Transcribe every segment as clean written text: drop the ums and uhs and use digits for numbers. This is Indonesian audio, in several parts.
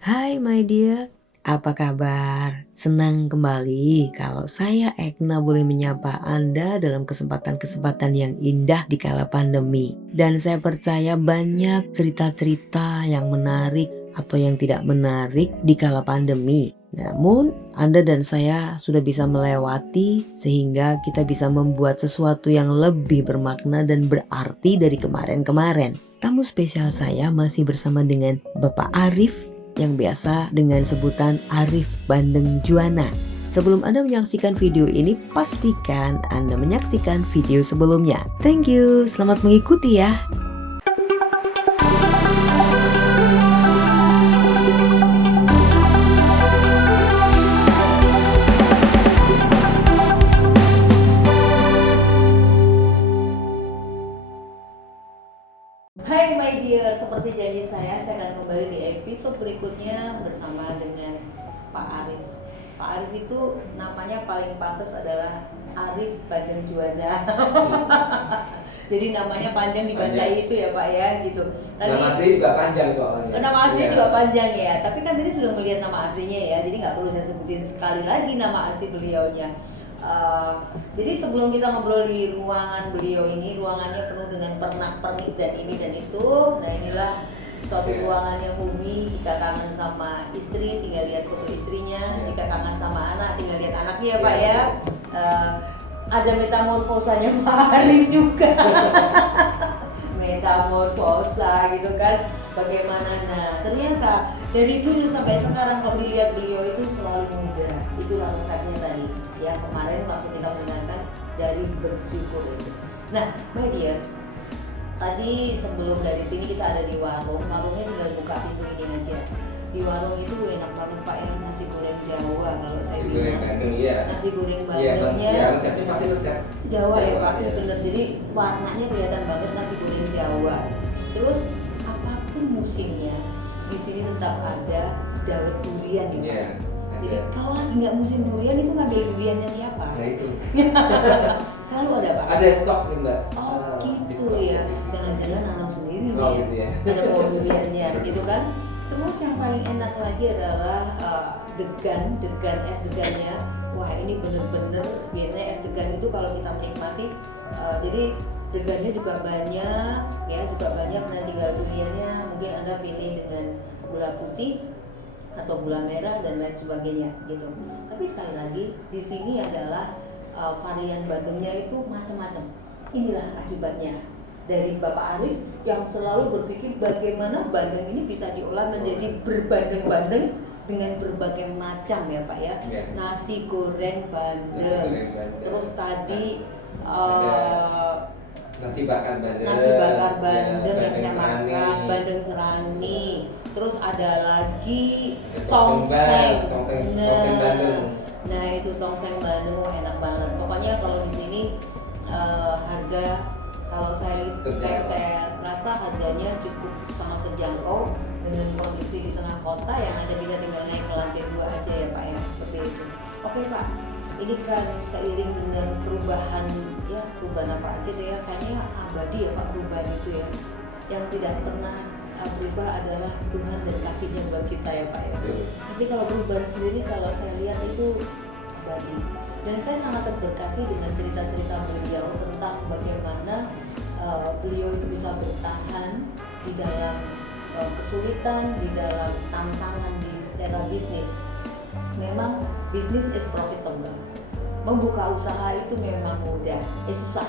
Hai my dear, apa kabar? Senang kembali kalau saya Ekna boleh menyapa Anda dalam kesempatan-kesempatan yang indah di kala pandemi. Dan saya percaya banyak cerita-cerita yang menarik atau yang tidak menarik di kala pandemi. Namun Anda dan saya sudah bisa melewati sehingga kita bisa membuat sesuatu yang lebih bermakna dan berarti dari kemarin-kemarin. Tamu spesial saya masih bersama dengan Bapak Arif yang biasa dengan sebutan Arif Bandeng Juana. Sebelum Anda menyaksikan video ini, pastikan Anda menyaksikan video sebelumnya. Thank you, selamat mengikuti ya. Hai my dear, seperti janji saya akan kembali di episode berikutnya bersama dengan Pak Arif. Pak Arif itu namanya paling pantas adalah Arif Bandeng Juanda. Jadi namanya panjang dibaca itu ya Pak ya gitu. Tapi nama asli juga panjang soalnya. Nama asli juga panjang ya. Tapi kan tadi sudah melihat nama aslinya ya. Jadi nggak perlu saya sebutin sekali lagi nama asli beliaunya. Jadi sebelum kita ngobrol di ruangan beliau ini, ruangannya penuh dengan pernak-pernik dan ini dan itu. Nah inilah suatu ruangan yang bumi. Jika kangen sama istri, tinggal lihat foto istrinya. Jika kangen sama anak, tinggal lihat anaknya ya Pak ya. Ada metamorfosanya Pak Arif juga. Metamorfosa gitu kan. Bagaimana? Nah ternyata dari dulu sampai sekarang kalau dilihat beliau itu selalu muda. Itulah resepnya tadi. Ya kemarin waktu kita mendengarkan dari bersyukur itu. Nah, Mbak Dian, tadi sebelum dari sini kita ada di warung, warungnya tinggal buka pintu ini aja. Di warung itu enak banget Pak ya, nasi goreng Jawa kalau saya bilang. Nasi goreng bandengnya. Iya, resepnya pasti resep Jawa ya Pak, ya benar. Jadi warnanya kelihatan banget nasi goreng Jawa. Terus apapun musimnya, di sini tetap ada dawet durian gitu. Yeah. Jadi kalau lagi nggak musim durian itu ngambil duriannya siapa? Nah itu. Selalu ada Pak? Ada stok ya Mbak. Oh gitu ya, jangan-jangan nanam sendiri Oh, nih gitu ya. ada pohon duriannya gitu kan. Terus yang paling enak lagi adalah degan es degannya. Wah ini bener-bener, biasanya es degan itu kalau kita menikmati jadi degannya juga banyak ya, juga banyak. Nah tinggal duriannya mungkin Anda pilih dengan gula putih atau gula merah dan lain sebagainya gitu. Tapi sekali lagi di sini adalah varian bandengnya itu macam-macam. Inilah akibatnya dari Bapak Arif yang selalu berpikir bagaimana bandeng ini bisa diolah menjadi berbandeng-bandeng dengan berbagai macam ya Pak ya. Nasi goreng bandeng. Terus tadi nasi bakar bandeng yang saya makan, bandeng serani. Terus ada lagi tongseng. Nah itu tongseng bandeng enak banget. Pokoknya kalau di sini harga kalau saya rasa harganya cukup sangat terjangkau dengan kondisi di tengah kota yang Anda bisa tinggal naik ke lantai 2 aja ya Pak ya, seperti itu. Oke Pak, ini kan seiring dengan perubahan apa aja deh ya, kayaknya abadi ya Pak perubahan itu ya. Yang tidak pernah berubah adalah Tuhan dan kasihnya buat kita ya Pak ya. Tapi kalau perubahan sendiri kalau saya lihat itu abadi. Dan saya sangat terberkati dengan cerita-cerita beliau tentang bagaimana beliau itu bisa bertahan di dalam kesulitan, di dalam tantangan di era bisnis. Memang bisnis is profitable. Membuka usaha itu memang mudah, susah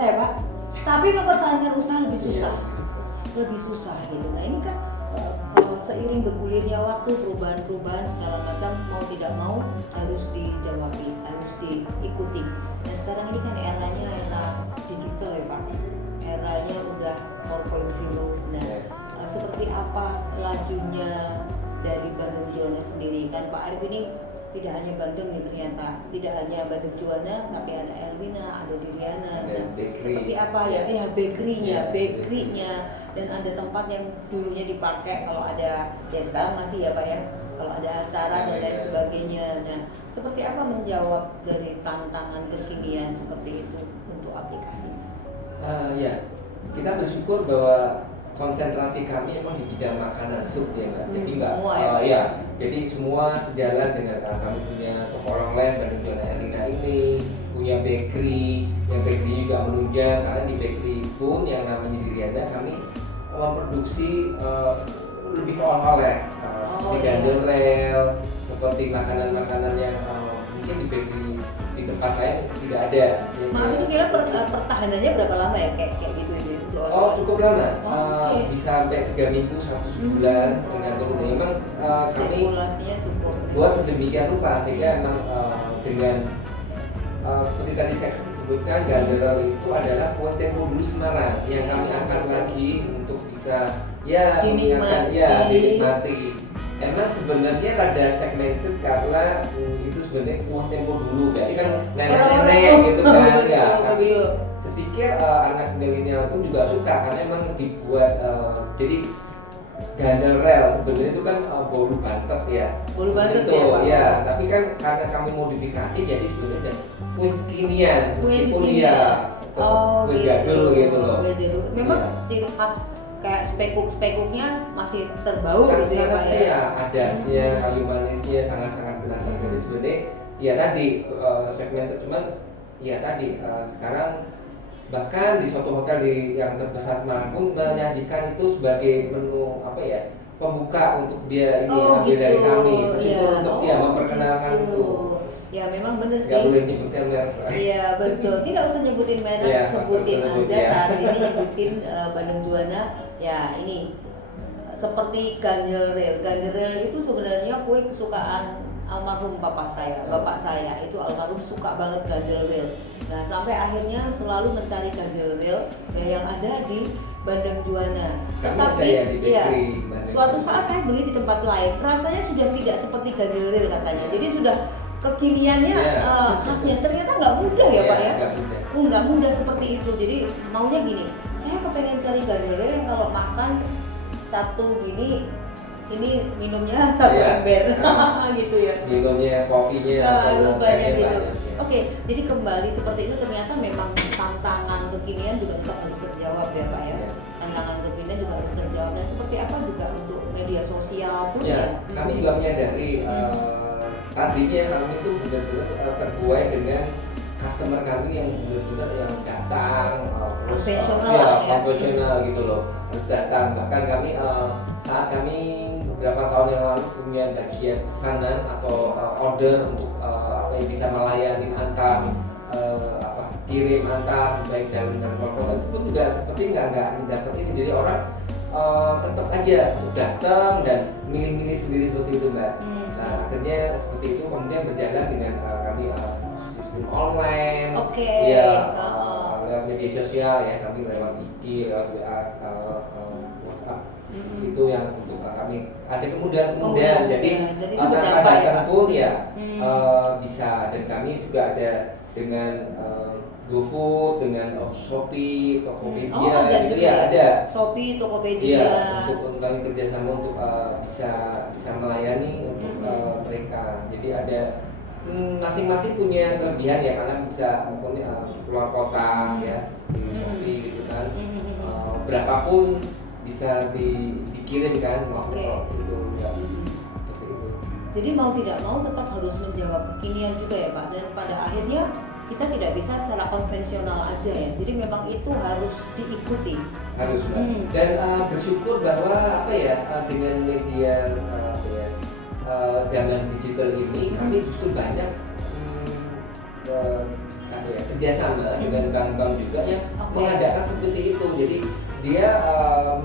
ya Pak. Tapi mempertahankan usaha lebih susah. Lebih susah gitu. Nah ini kan seiring bergulirnya waktu, perubahan-perubahan segala macam mau tidak mau harus dijawabi, harus diikuti. Nah sekarang ini kan eranya era digital ya Pak, eranya udah 4.0. Nah seperti apa lajunya dari Bandeng Juana sendiri? Kan Pak Arif ini tidak hanya Bandeng ya ternyata, tidak hanya Bandeng Juana, tapi ada Erwina, ada Diriana. Nah, seperti apa ya? Ya bakery-nya, dan ada tempat yang dulunya dipakai kalau ada, ya sekarang masih ya Pak ya, kalau ada acara dan lain sebagainya. Nah, seperti apa menjawab dari tantangan kekinian seperti itu untuk aplikasinya? Ya, kita bersyukur bahwa konsentrasi kami emang di bidang makanan food ya Mbak. Jadi nggak semua ya, Pak, ya. Jadi semua sejalan dengan kami punya toko oleh-oleh Bandung Juana Erlina ini, punya bakery, yang bakery juga menunjang karena di bakery pun yang namanya Diriana kami memproduksi lebih ke oleh-oleh, seperti gandul rel, seperti makanan-makanan yang mungkin di bakery di tempat lain tidak ada. Maaf itu kira pertahanannya berapa lama ya kayak gitu itu? Oh cukup lama, Oke. bisa sampai 3 minggu, 1 bulan tergantung. Memang kami sirkulasinya cukup. buat sedemikian rupa sehingga memang dengan seperti tadi saya sebutkan gandul itu adalah kue tempo dulu Semarang yang kami angkat lagi untuk bisa ya mengingatkan ya dinikmati. Emang sebenarnya rada segmented karena itu sebenarnya kue tempo dulu jadi kan nenek-nenek gitu kan ya. Tapi saya pikir anak milenial pun juga suka karena emang dibuat jadi gandul rel sebenarnya itu kan bolu bantet ya. Bolu bantet itu, ya Pak? Ya, tapi kan karena kami modifikasi jadi sebenarnya kue kekinian meskipun ya kue jadul gitu loh. Kue jadul. Memang ciri khas kayak spekuk-spekuknya masih terbau Kan gitu ya Pak ya? Iya, adasnya, kayu manisnya sangat-sangat berasa sekali sebenarnya. Ya tadi segmen cuman ya tadi sekarang bahkan di suatu hotel yang terbesar Semarang pun menyajikan itu sebagai menu apa ya pembuka untuk dia ini ambil gitu. dari kami meskipun Ya. untuk dia memperkenalkan Gitu. itu. Ya memang bener sih. Gak boleh nyebutin merek. Iya betul, tidak usah nyebutin merek, Iya, sebutin sebut, aja ya. saat ini nyebutin Bandung Juana. Ya ini seperti ganjel rel. Ganjel rel itu sebenarnya kue kesukaan almarhum bapak saya itu almarhum suka banget ganjel rel. Nah sampai akhirnya selalu mencari ganjel rel yang ada di Bandung Juana. Tetapi ya, suatu saat saya beli di tempat lain, rasanya sudah tidak seperti ganjel rel katanya. Jadi sudah kekiniannya khasnya ternyata nggak mudah ya Pak ya. Nggak mudah seperti itu. Jadi maunya gini, saya kepengen cari ganjel rel yang kalau makan satu gini ini minumnya satu ember gitu ya. Minumnya kopinya banyak gitu. Oke, jadi kembali seperti itu ternyata memang tantangan kekinian juga tetap harus terjawab ya Pak ya. Tantangan kekinian juga harus terjawab dan seperti apa juga untuk media sosial pun ya. Kami juga menyadari tadinya kami itu benar-benar terbuai dengan customer kami yang benar-benar yang datang profesional gitu loh, harus datang. Bahkan kami saat kami beberapa tahun yang lalu punya bagian pesanan atau order untuk apa yang bisa melayani antar kirim antar baik dalam dan luar itu pun juga seperti nggak dapat ini, jadi orang tetap aja datang dan milih-milih sendiri seperti itu Mbak. Nah akhirnya seperti itu kemudian berjalan dengan kami sistem online, lewat media sosial ya, kami lewat IG, lewat WA, WhatsApp. Itu yang untuk kami ada kemudahan jadi tanpa datang pun ya bisa, dan kami juga ada dengan GoFood, dengan Shopee, Tokopedia, ada gitu ya, ada Shopee, Tokopedia. Untuk kami kerjasama untuk bisa melayani untuk mereka. Jadi ada masing-masing punya kelebihan ya, karena bisa keluar kota ya, di Shopee gitu kan, berapapun bisa dikirim kan waktu itu ya. Jadi mau tidak mau tetap harus menjawab kekinian juga ya Pak, dan pada akhirnya kita tidak bisa secara konvensional aja ya, jadi memang itu harus diikuti. Harus dan bersyukur bahwa apa ya dengan media zaman digital ini kami justru banyak kerjasama dengan bank-bank juga yang mengadakan seperti itu. Jadi dia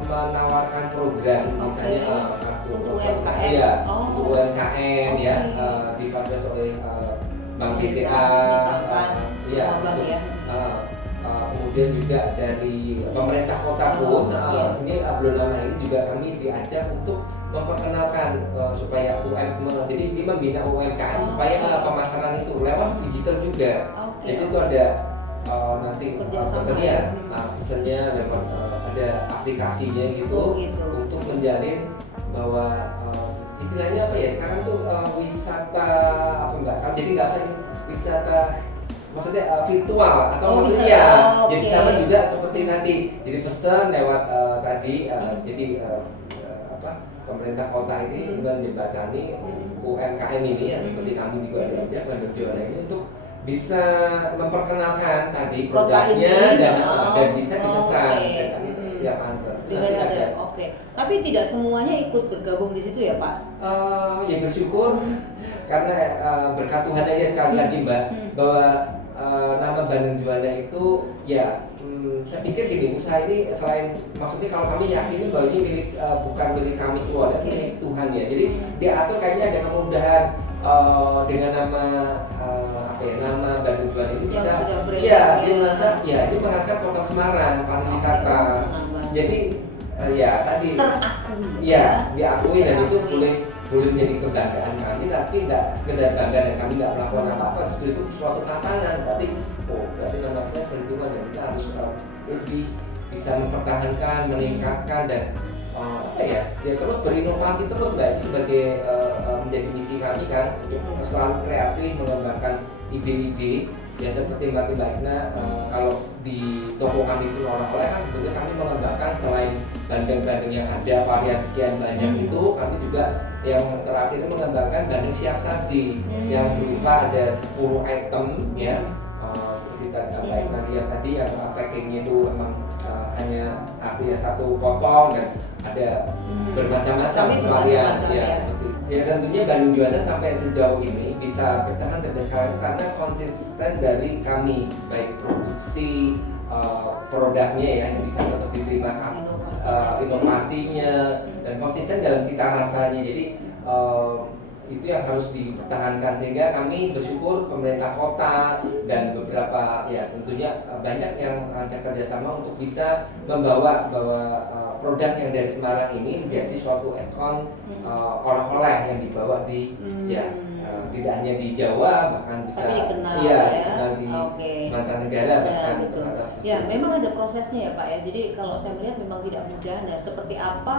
menawarkan program misalnya kartu untuk UMKM, untuk UMKM ya difasilitasi oleh Bank BCA, misalkan bank ya. Kemudian juga dari pemerintah kota pun ini belum lama ini juga kami diajak untuk memperkenalkan supaya jadi ini membina UMKM supaya pemasaran itu lewat digital juga. Jadi itu ada nanti pesannya lewat ada aplikasinya gitu, untuk menjalin bahwa istilahnya apa ya sekarang tuh wisata apa enggak, jadi nggak usah wisata maksudnya virtual atau Oh, maksudnya bisa. ya, Oh, jadi oke. sama juga seperti tadi, jadi pesan lewat tadi, jadi apa pemerintah kota ini menjembatani UMKM ini ya seperti kami juga ada aja Bandung Juara ini untuk bisa memperkenalkan tadi Kota produknya ini, dan bisa dipesan. oke. Saya kami siap antar. Dengan Nanti ada, oke. Tapi tidak semuanya ikut bergabung di situ ya Pak? Ya bersyukur karena berkat Tuhan aja sekali lagi Mbak bahwa nama Bandung Juanda itu ya saya pikir gini, usaha ini selain maksudnya kalau kami yakini bahwa ini milik bukan milik kami keluarga, milik Tuhan ya. Jadi dia atur kayaknya ada kemudahan dengan nama apa ya, nama Bandung Juanda ini Yang bisa sudah beredar, ya ya. dia merasa ya dia mengangkat kota Semarang pariwisata. Jadi ya tadi Terakui. ya diakui dan itu Terakui. boleh menjadi kebanggaan kami, tapi tidak sekedar bangga dan kami tidak melakukan apa-apa, justru itu suatu tantangan. Tapi berarti nampaknya perhitungan dan kita harus lebih bisa mempertahankan, meningkatkan dan apa ya terus berinovasi terus Mbak, itu sebagai menjadi misi kami kan, selalu kreatif mengembangkan ide-ide. Ya seperti Mbak Ina, kalau di toko kami itu oleh-oleh kan sebetulnya kami mengembangkan selain bandeng-bandeng yang ada varian sekian banyak itu, kami juga yang terakhir ini mengembangkan bandeng siap saji yang berupa ada 10 item ya. Kita Mbak Ina lihat tadi yang packingnya itu emang hanya artinya satu potong dan ada bermacam-macam varian ya. Ya tentunya Bandung Juanda sampai sejauh ini bisa bertahan sampai sekarang karena konsisten dari kami, baik produksi produknya ya yang bisa tetap diterima inovasinya dan konsisten dalam cita rasanya. Jadi itu yang harus dipertahankan, sehingga kami bersyukur pemerintah kota dan beberapa ya tentunya banyak yang ajak kerjasama untuk bisa membawa produk yang dari Semarang ini menjadi suatu ikon oleh-oleh yang dibawa di ya tidak hanya di Jawa, bahkan bisa dikenal dikenal di mancanegara ya, bahkan. betul. Ya memang ada prosesnya ya Pak ya. Jadi kalau saya melihat memang tidak mudah. Nah seperti apa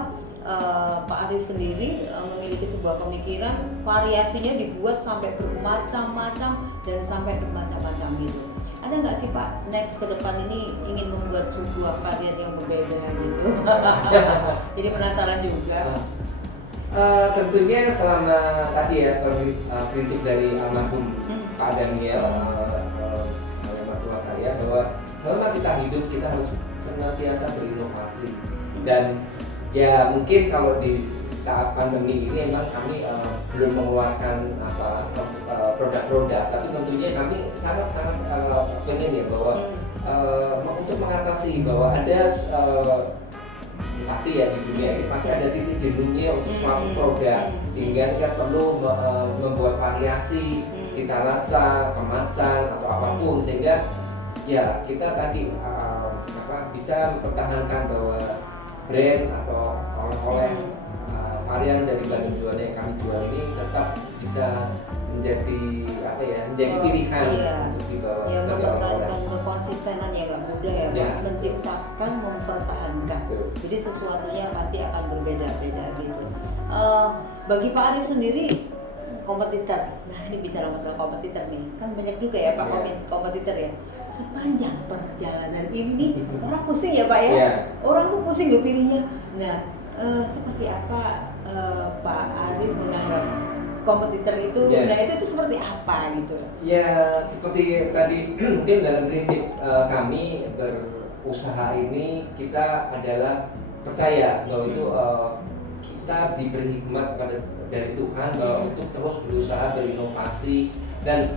Pak Arif sendiri memiliki sebuah pemikiran, variasinya dibuat sampai bermacam-macam dan sampai bermacam-macam gitu. Ada nggak sih Pak next ke depan ini ingin membuat sebuah varian yang berbeda gitu? Jadi penasaran juga. Tentunya selama tadi ya prinsip dari almarhum Pak Daniel, mertua saya, bahwa selama kita hidup kita harus senantiasa berinovasi. Dan ya mungkin kalau di saat pandemi ini emang kami belum mengeluarkan produk-produk, tapi tentunya kami sangat-sangat pengen ya bahwa untuk mengatasi bahwa ada pasti ya di dunia ini pasti ada titik jenuhnya untuk suatu produk, sehingga kita perlu membuat variasi cita rasa, kemasan atau apapun, sehingga ya kita tadi bisa mempertahankan bahwa brand atau oleh-oleh varian dari Bandung Juanda yang kami jual ini tetap bisa menjadi apa ya, menjadi pilihan untuk dibawa ya, sebagai oleh-oleh. mempertahankan kekonsistenan ya nggak mudah ya, Ya. menciptakan, mempertahankan. Betul. Jadi sesuatunya pasti akan berbeda-beda gitu. Bagi Pak Arif sendiri kompetitor, nah ini bicara masalah kompetitor nih, kan banyak juga ya Pak kompetitor ya. Sepanjang perjalanan ini orang pusing ya Pak ya, orang tuh pusing loh pilihnya. Nah seperti apa Pak Arif menganggap kompetitor itu, nah itu seperti apa gitu? Ya seperti tadi mungkin dalam prinsip kami berusaha ini kita adalah percaya bahwa itu kita diberi hikmat dari Tuhan bahwa untuk terus berusaha berinovasi dan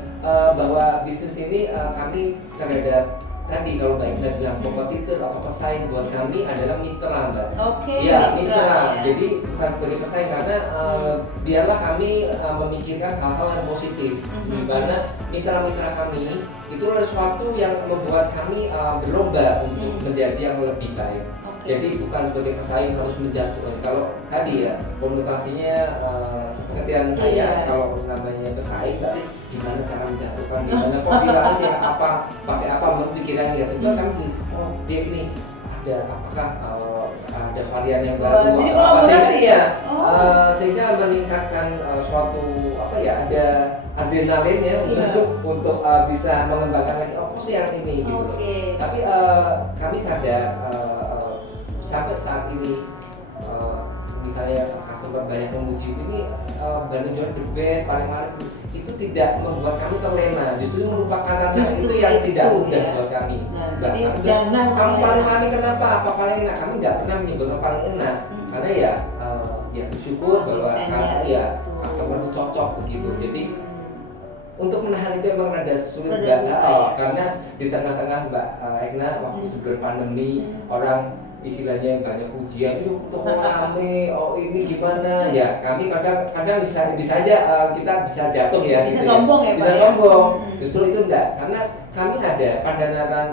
bahwa bisnis ini kami terhadap tadi kalau Mbak Ina bilang kompetitor atau pesaing buat kami adalah mitra Mbak. Ya mitra. Jadi bukan sebagai pesaing karena biarlah kami memikirkan hal-hal yang positif. Karena mitra-mitra kami itu adalah sesuatu yang membuat kami berlomba untuk menjadi yang lebih baik. Jadi bukan sebagai pesaing harus menjatuhkan. Kalau tadi ya komunikasinya seperti yang saya kalau namanya pesaing berarti gimana cara menjatuhkan, gimana formulasinya apa, pakai apa menurut pikiran ya. Tentu kami dia ini ada apakah ada ada varian yang Wah, baru. jadi kolaborasi ya, Oh. sehingga meningkatkan suatu apa ya, ada adrenalin ya Iya. untuk bisa mengembangkan lagi apa sih yang ini gitu. Oke. Tapi kami sadar sampai saat ini misalnya customer banyak memuji ini Bandung Juara the best paling laris, itu tidak membuat kami terlena, justru merupakan tantangan Justru itu yang itu, tidak mudah ya. buat kami. Nah, Mbak, jadi kami jangan kamu terlena. paling lami kenapa? Apa paling enak? Kami tidak pernah menyebut yang paling enak, karena ya ya bersyukur bahwa Konsistennya kami ya itu. customer itu cocok begitu. Jadi untuk menahan itu emang rada sulit Rada Mbak, susah, ya. karena di tengah-tengah Mbak Egna waktu sebelum pandemi orang istilahnya banyak ujian, yuk toko rame, oh ini gimana ya, kami kadang bisa aja kita bisa jatuh ya, Bisa gitu sombong ya, Pak, bisa ya? sombong, justru itu enggak, karena kami ada pandangan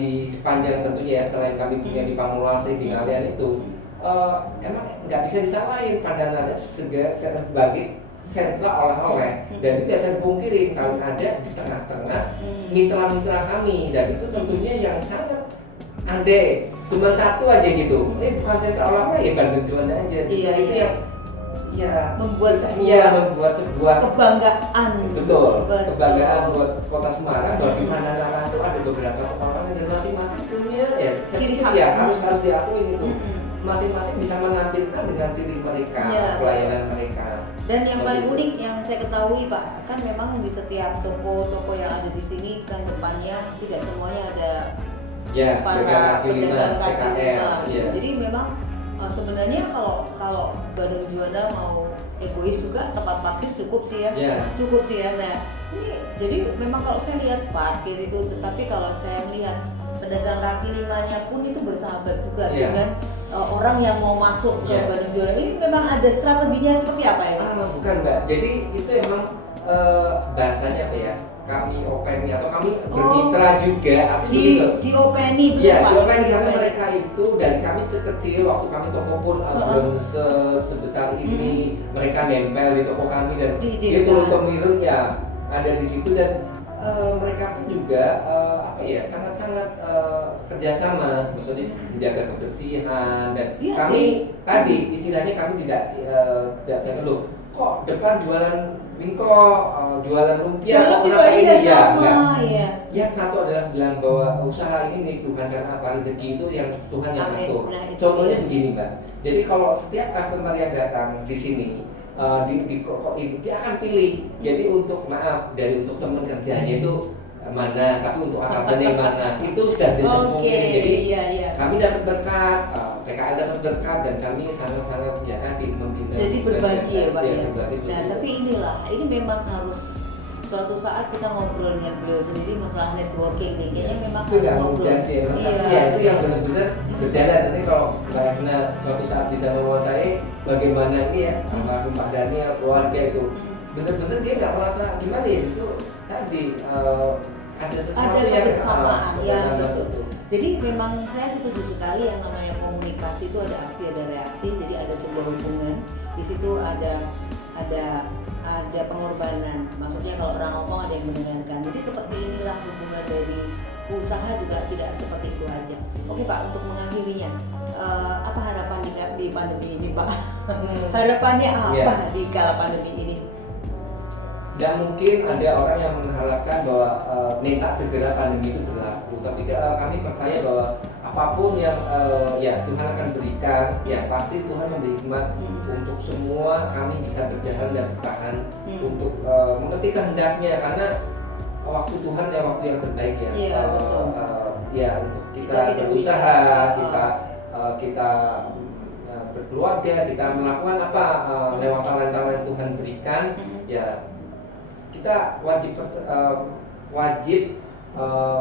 di sepanjang tentunya ya, selain kami punya di Pamulasi di Ngalian itu, emang nggak bisa disalahin pandangannya sebagai sentra oleh-oleh, dan itu tidak bisa dipungkiri kalau ada di tengah-tengah mitra-mitra kami, dan itu tentunya yang sangat andai cuma satu aja gitu, bukan sentra oleh-oleh ya Bandung Juanda aja, Iya, itu iya. yang ya Membuat membuat sebuah kebanggaan. betul kebanggaan buat Kota Semarang, bahwa di mana itu ada beberapa orang dan masing-masing punya ya Ciri itu khas. ya harus diakui gitu, Mm-mm. masing-masing bisa menampilkan dengan ciri mereka, Iya, pelayanan mereka. Dan yang paling unik yang saya ketahui Pak, kan memang di setiap toko yang ada di sini kan depannya tidak semuanya ada Ya, para pedagang kaki PKL, lima. ya. Jadi memang sebenarnya kalau Bandung Juanda mau egois juga tempat parkir cukup sih ya, Ya. cukup sih ya. Nah ini jadi memang kalau saya lihat parkir itu, tetapi kalau saya melihat pedagang kaki limanya pun itu bersahabat juga Ya. dengan orang yang mau masuk ke Ya. Bandung Juanda. Ini memang ada strateginya seperti apa ya? Bukan Mbak, jadi itu emang bahasanya apa ya? Kami openi atau kami bermitra juga atau di openi betul Iya, Pak? diopeni karena Diopeni. mereka itu dari kami kecil waktu kami toko pun belum sebesar ini, mereka nempel di toko kami dan Diizinkan. itu temurun ya ada di situ, dan mereka pun juga apa ya sangat-sangat kerjasama, maksudnya menjaga kebersihan, dan Iya kami sih. tadi istilahnya kami tidak saya loh kok depan jualan bingko, jualan lumpia, kok kenapa ini ya? sama Enggak. ya. Yang satu adalah bilang bahwa usaha ini nih Tuhan, karena apa, rezeki itu yang Tuhan yang Amin. atur. Nah, itu Contohnya dia. begini Mbak, jadi kalau setiap customer yang datang di sini di koko ini dia akan pilih. Jadi untuk untuk teman kerjanya itu mana, tapi untuk atasannya yang mana itu sudah bisa Oke, dipungkiri. Jadi iya. kami dapat berkat, PKL dapat berkat, dan kami sangat-sangat ya tadi membina. Jadi berbagi ya Pak ya. berbagi. Nah tapi ini memang harus suatu saat kita ngobrol dengan beliau sendiri masalah networking nih. Kayaknya memang itu nggak harus mudah sih emang, tapi ya itu yang benar-benar berjalan. Nanti kalau Mbak Egna suatu saat bisa mewawancarai bagaimana ini ya sama Pak Daniel, keluarga itu benar-benar dia nggak merasa gimana ya, itu tadi ada sesuatu ada yang kebersamaan ya kebersamaan betul. itu. Jadi memang saya setuju sekali yang namanya komunikasi itu ada aksi ada reaksi. Jadi ada sebuah hubungan di situ, ada pengorbanan. Maksudnya kalau orang ngomong ada yang mendengarkan. Jadi seperti inilah hubungan dari usaha juga tidak seperti itu aja. Oke Pak, untuk mengakhirinya apa harapan di pandemi ini Pak? Harapannya apa Iya. di kala pandemi ini? Dan mungkin ada orang yang mengharapkan bahwa minta segera pandemi itu berlaku, tapi kami percaya bahwa apapun yang ya Tuhan akan berikan, ya pasti Tuhan memberi hikmat untuk semua kami bisa berjalan dan bertahan untuk mengerti kehendaknya, karena waktu Tuhan ya waktu yang terbaik ya. Iya, betul. Ya untuk kita tidak berusaha, bisa. kita berkeluarga, kita melakukan apa lewat talenta yang Tuhan berikan, ya kita wajib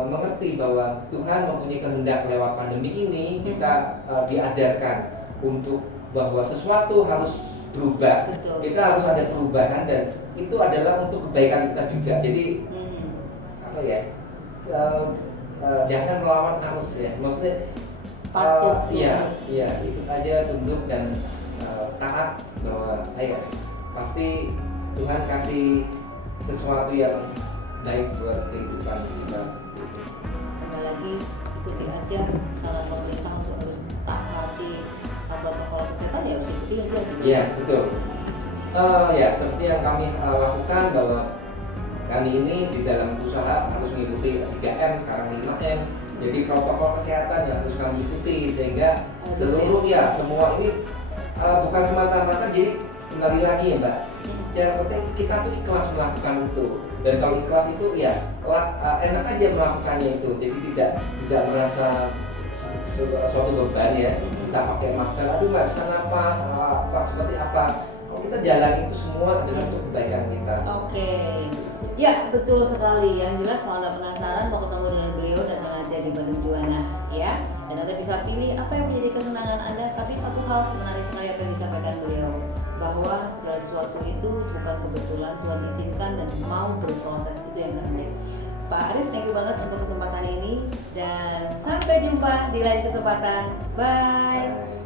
mengerti bahwa Tuhan mempunyai kehendak lewat pandemi ini. Kita diajarkan untuk bahwa sesuatu harus berubah. Betul. Kita harus ada perubahan, dan itu adalah untuk kebaikan kita juga. Jadi apa ya, jangan melawan arus ya, maksudnya Patuh. iya ikut aja, tunduk dan taat, bahwa ayo pasti Tuhan kasih sesuatu yang baik buat kehidupan kita. Kembali lagi ikuti aja saran pemerintah untuk harus taati Iya, betul. Ya, seperti yang kami lakukan bahwa kami ini di dalam usaha harus mengikuti 3M, sekarang 5M. Jadi protokol kesehatan yang harus kami ikuti sehingga seluruh ya semua ini bukan semata-mata jadi kembali lagi ya Mbak. Yang penting kita tuh ikhlas melakukan itu. Dan kalau ikhlas itu ya enak aja melakukannya itu. Jadi tidak merasa suatu beban ya. Kita pakai masker, aduh nggak bisa napas, apa seperti apa. Kalau kita jalan itu semua dengan kebaikan kita. Oke. Ya, betul sekali. Yang jelas kalau Anda penasaran mau ketemu dengan beliau, datang aja di Bandung Juwana ya. Dan Anda bisa pilih apa yang menjadi kesenangan Anda. Tapi satu hal menarik sekali apa yang disampaikan beliau, bahwa segala sesuatu itu bukan kebetulan, Tuhan izinkan dan mau berproses, itu yang penting. Pak Arif, thank you banget untuk kesempatan ini dan sampai jumpa di lain kesempatan. Bye.